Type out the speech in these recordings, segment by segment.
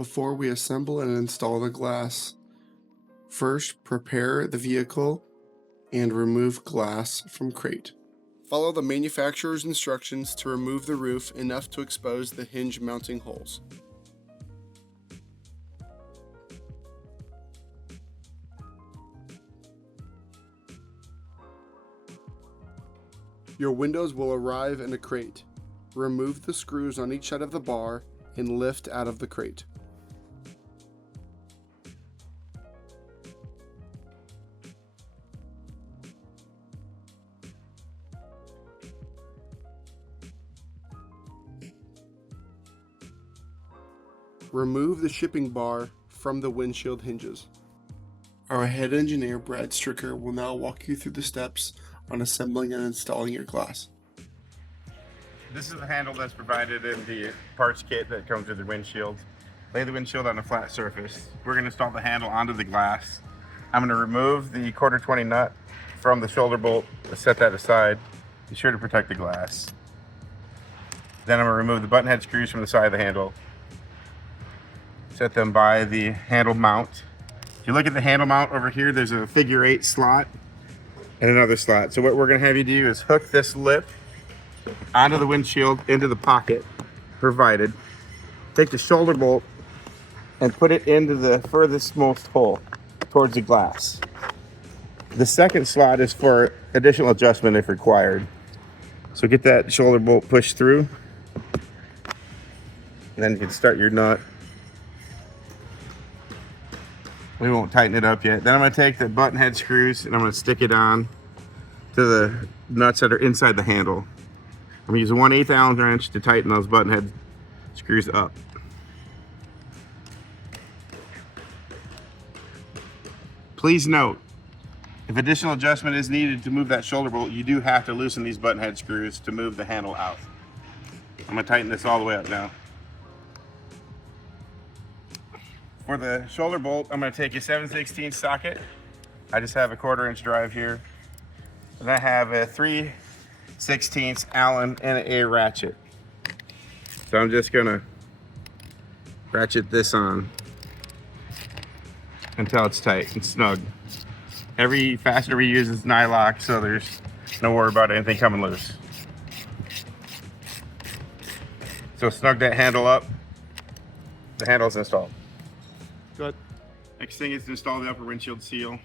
before we assemble and install the glass. First, prepare the vehicle and remove glass from crate. Follow the manufacturer's instructions to remove the roof enough to expose the hinge mounting holes. Your windows will arrive in a crate. Remove the screws on each side of the bar and lift out of the crate. Remove the shipping bar from the windshield hinges. Our head engineer, Brad Stricker, will now walk you through the steps on assembling and installing your glass. This is the handle that's provided in the parts kit that comes with the windshield. Lay the windshield on a flat surface. We're going to install the handle onto the glass. I'm going to remove the 1/4-20 nut from the shoulder bolt, set that aside. Be sure to protect the glass. Then I'm going to remove the button head screws from the side of the handle. Set them by the handle mount. If you look at the handle mount over here, there's a figure 8 slot and another slot. So what we're going to have you do is hook this lip onto the windshield into the pocket provided. Take the shoulder bolt and put it into the furthest most hole towards the glass. The second slot is for additional adjustment if required. So get that shoulder bolt pushed through, and then you can start your nut. We won't tighten it up yet. Then I'm going to take the button head screws and I'm going to stick it on to the nuts that are inside the handle. I'm going to use a 1/8 Allen wrench to tighten those button head screws up. Please note, if additional adjustment is needed to move that shoulder bolt, you do have to loosen these button head screws to move the handle out. I'm going to tighten this all the way up now. For the shoulder bolt, I'm going to take a 7/16 socket. I just have a 1/4 inch drive here. And I have a 3/16 Allen and a ratchet. So I'm just going to ratchet this on until it's tight and snug. Every fastener we use is nylock, so there's no worry about anything coming loose. So snug that handle up. The handle's installed. Good. Next thing is to install the upper windshield seal.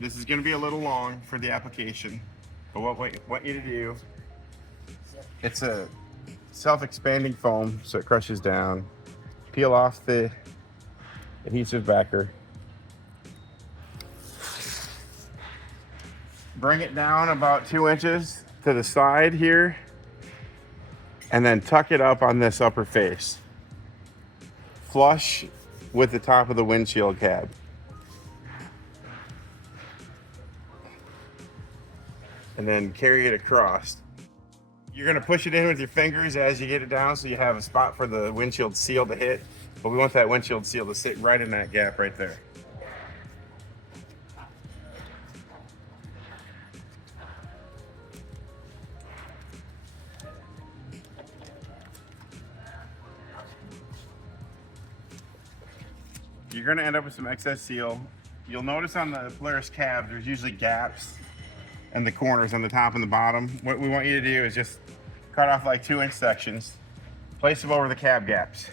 This is going to be a little long for the application, but what we want you to do, it's a self-expanding foam, so it crushes down. Peel off the adhesive backer. Bring it down about 2 inches to the side here, and then tuck it up on this upper face. Flush with the top of the windshield cab. And then carry it across. You're gonna push it in with your fingers as you get it down so you have a spot for the windshield seal to hit, but we want that windshield seal to sit right in that gap right there. You're going to end up with some excess seal. You'll notice on the Polaris cab, there's usually gaps in the corners on the top and the bottom. What we want you to do is just cut off like 2-inch sections, place them over the cab gaps.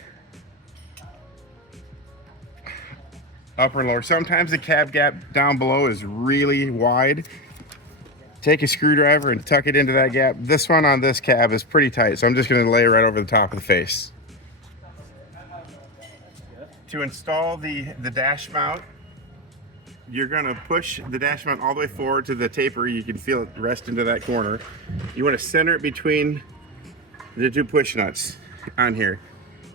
Upper and lower. Sometimes the cab gap down below is really wide. Take a screwdriver and tuck it into that gap. This one on this cab is pretty tight, so I'm just going to lay it right over the top of the face. To install the dash mount, you're going to push the dash mount all the way forward to the taper. You can feel it rest into that corner. You want to center it between the 2 push nuts on here.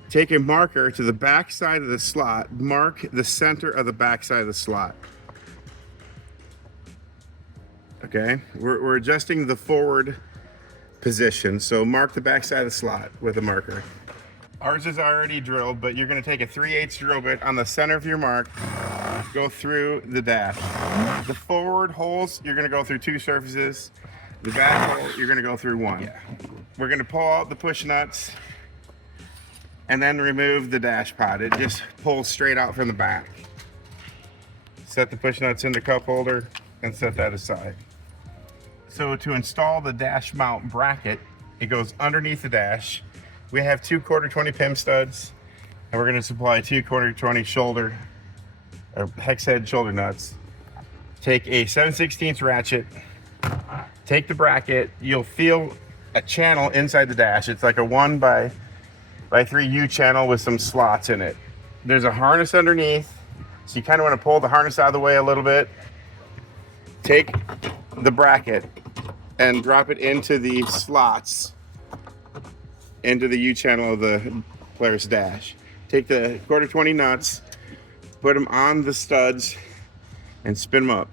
Take a marker to the back side of the slot. Mark the center of the back side of the slot. Okay, we're adjusting the forward position, so mark the back side of the slot with a marker. Ours is already drilled, but you're going to take a 3/8 drill bit on the center of your mark, go through the dash. The forward holes, you're going to go through 2 surfaces. The back hole, you're going to go through 1. Yeah. We're going to pull out the push nuts and then remove the dash pod. It just pulls straight out from the back. Set the push nuts in the cup holder and set that aside. So to install the dash mount bracket, it goes underneath the dash. We have 2 1/4 pin studs, and we're going to supply 2 1/4 shoulder or hex head shoulder nuts. Take a 7/16 ratchet, take the bracket. You'll feel a channel inside the dash. It's like a 1 by 3 U channel with some slots in it. There's a harness underneath, so you kind of want to pull the harness out of the way a little bit. Take the bracket and drop it into the slots, into the U channel of the Polaris dash. Take the 1/4 nuts, put them on the studs, and spin them up.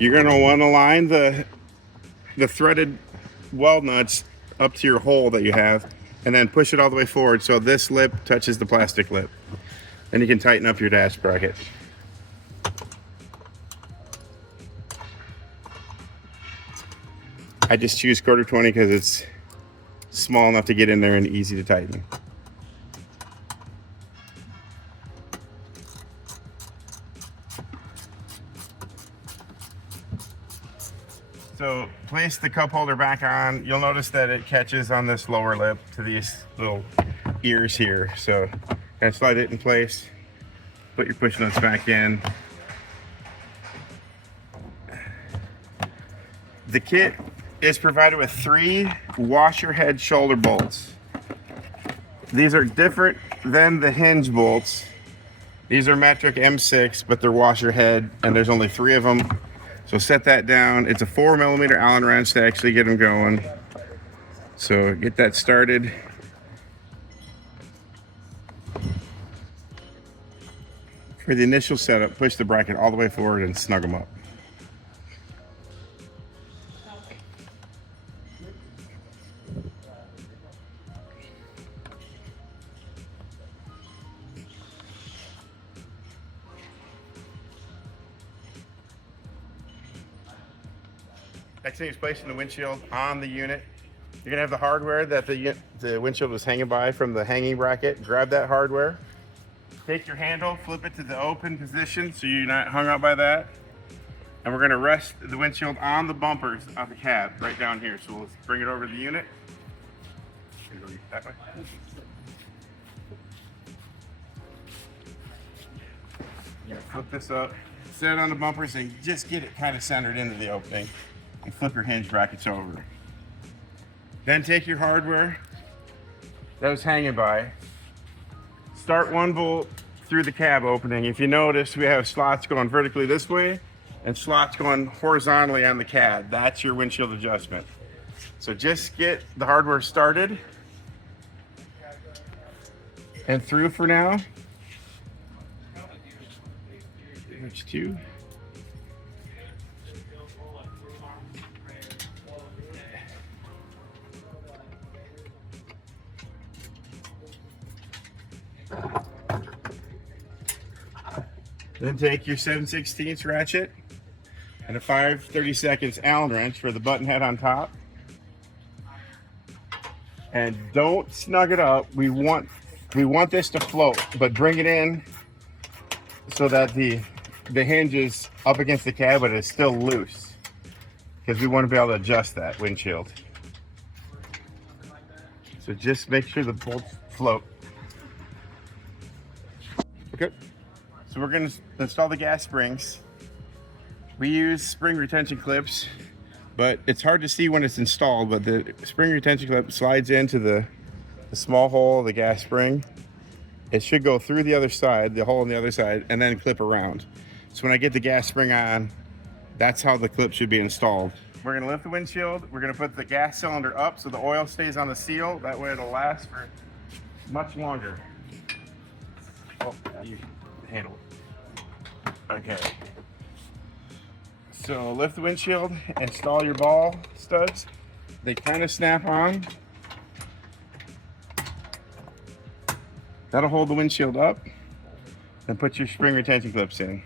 You're going to want to line the threaded weld nuts up to your hole that you have, and then push it all the way forward so this lip touches the plastic lip. Then you can tighten up your dash bracket. I just choose 1/4 because it's small enough to get in there and easy to tighten. So place the cup holder back on. You'll notice that it catches on this lower lip to these little ears here. So kind of slide it in place, put your push nuts back in. The kit is provided with 3 washer head shoulder bolts. These are different than the hinge bolts. These are metric M6, but they're washer head, and there's only 3 of them. So set that down. It's a 4mm Allen wrench to actually get them going. So get that started. For the initial setup, push the bracket all the way forward and snug them up. Next thing is placing the windshield on the unit. You're gonna have the hardware that the windshield was hanging by from the hanging bracket. Grab that hardware. Take your handle, flip it to the open position so you're not hung up by that. And we're gonna rest the windshield on the bumpers of the cab right down here. So we'll bring it over to the unit. That way. Flip this up, set it on the bumpers, and just get it kind of centered into the opening. And flip your hinge brackets over. Then take your hardware that was hanging by. Start 1 bolt through the cab opening. If you notice, we have slots going vertically this way and slots going horizontally on the cab. That's your windshield adjustment. So just get the hardware started and through for now. There's 2. Then take your 7/16 ratchet and a 5/32 Allen wrench for the button head on top. And don't snug it up. We want this to float, but bring it in so that the hinge is up against the cab, but it's still loose, because we want to be able to adjust that windshield. So just make sure the bolts float. Okay. So we're going to install the gas springs. We use spring retention clips, but it's hard to see when it's installed, but the spring retention clip slides into the small hole of the gas spring. It should go through the other side, the hole on the other side, and then clip around. So when I get the gas spring on, that's how the clip should be installed. We're going to lift the windshield. We're going to put the gas cylinder up so the oil stays on the seal. That way it'll last for much longer. Oh, you handle it. Okay. So lift the windshield, install your ball studs. They kind of snap on. That'll hold the windshield up. Then put your spring retention clips in.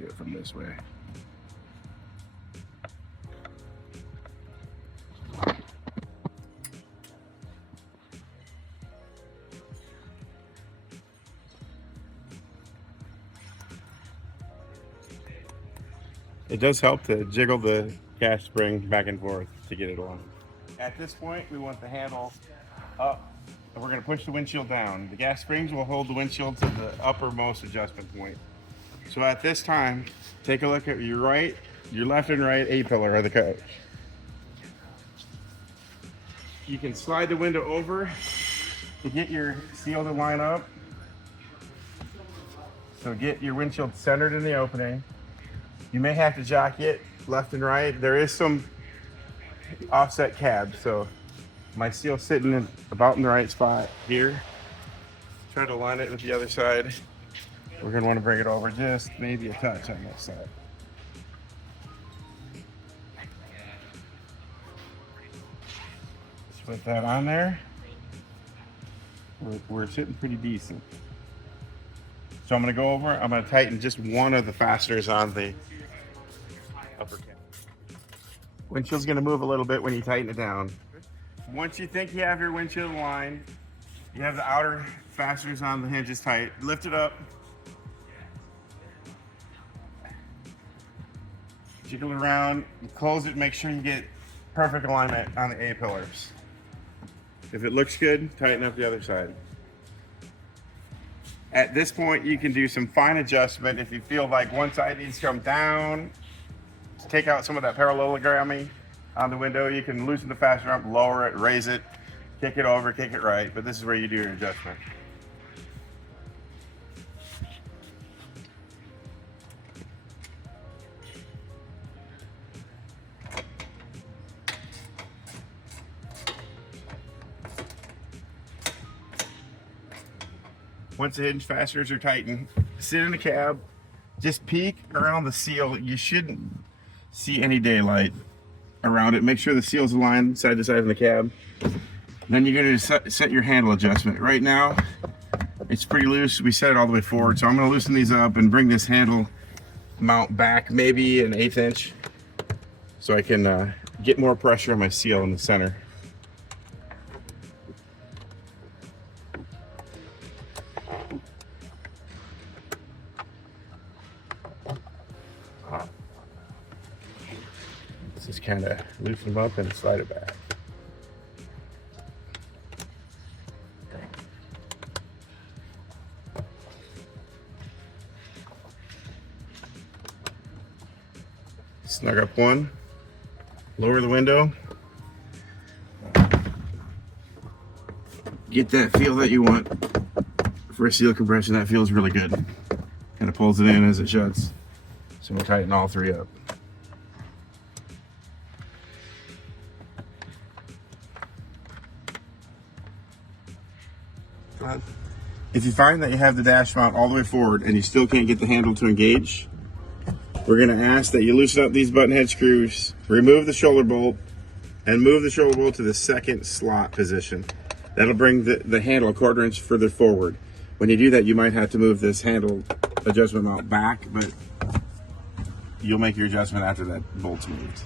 do it from this way. It does help to jiggle the gas spring back and forth to get it on. At this point, we want the handle up, and we're going to push the windshield down. The gas springs will hold the windshield to the uppermost adjustment point. So at this time, take a look at your left and right A-pillar of the coach. You can slide the window over to get your seal to line up. So get your windshield centered in the opening. You may have to jockey it left and right. There is some offset cab, so my seal's sitting about in the right spot here. Try to line it with the other side. We're gonna want to bring it over just maybe a touch on this side. Just put that on there. We're sitting pretty decent. So I'm gonna go over, I'm gonna tighten just one of the fasteners on the upper cap. Windshield's gonna move a little bit when you tighten it down. Once you think you have your windshield aligned, you have the outer fasteners on the hinges tight, lift it up, jiggle it around, close it, make sure you get perfect alignment on the A-pillars. If it looks good, tighten up the other side. At this point, you can do some fine adjustment. If you feel like one side needs to come down, to take out some of that parallelogramming on the window, you can loosen the fastener up, lower it, raise it, kick it over, kick it right, but this is where you do your adjustment. Once the hinge fasteners are tightened, sit in the cab, just peek around the seal. You shouldn't see any daylight around it. Make sure the seal's aligned side to side in the cab. Then you're going to set your handle adjustment. Right now, it's pretty loose. We set it all the way forward, so I'm going to loosen these up and bring this handle mount back maybe an 1/8 inch so I can get more pressure on my seal in the center. Just kind of loosen them up and slide it back. Snug up one, lower the window, get that feel that you want for a seal compression. That feels really good. Kind of pulls it in as it shuts. So we'll tighten all three up. If you find that you have the dash mount all the way forward and you still can't get the handle to engage, we're going to ask that you loosen up these button head screws, remove the shoulder bolt, and move the shoulder bolt to the second slot position. That'll bring the handle a 1/4 inch further forward. When you do that, you might have to move this handle adjustment mount back, but you'll make your adjustment after that bolt's moved.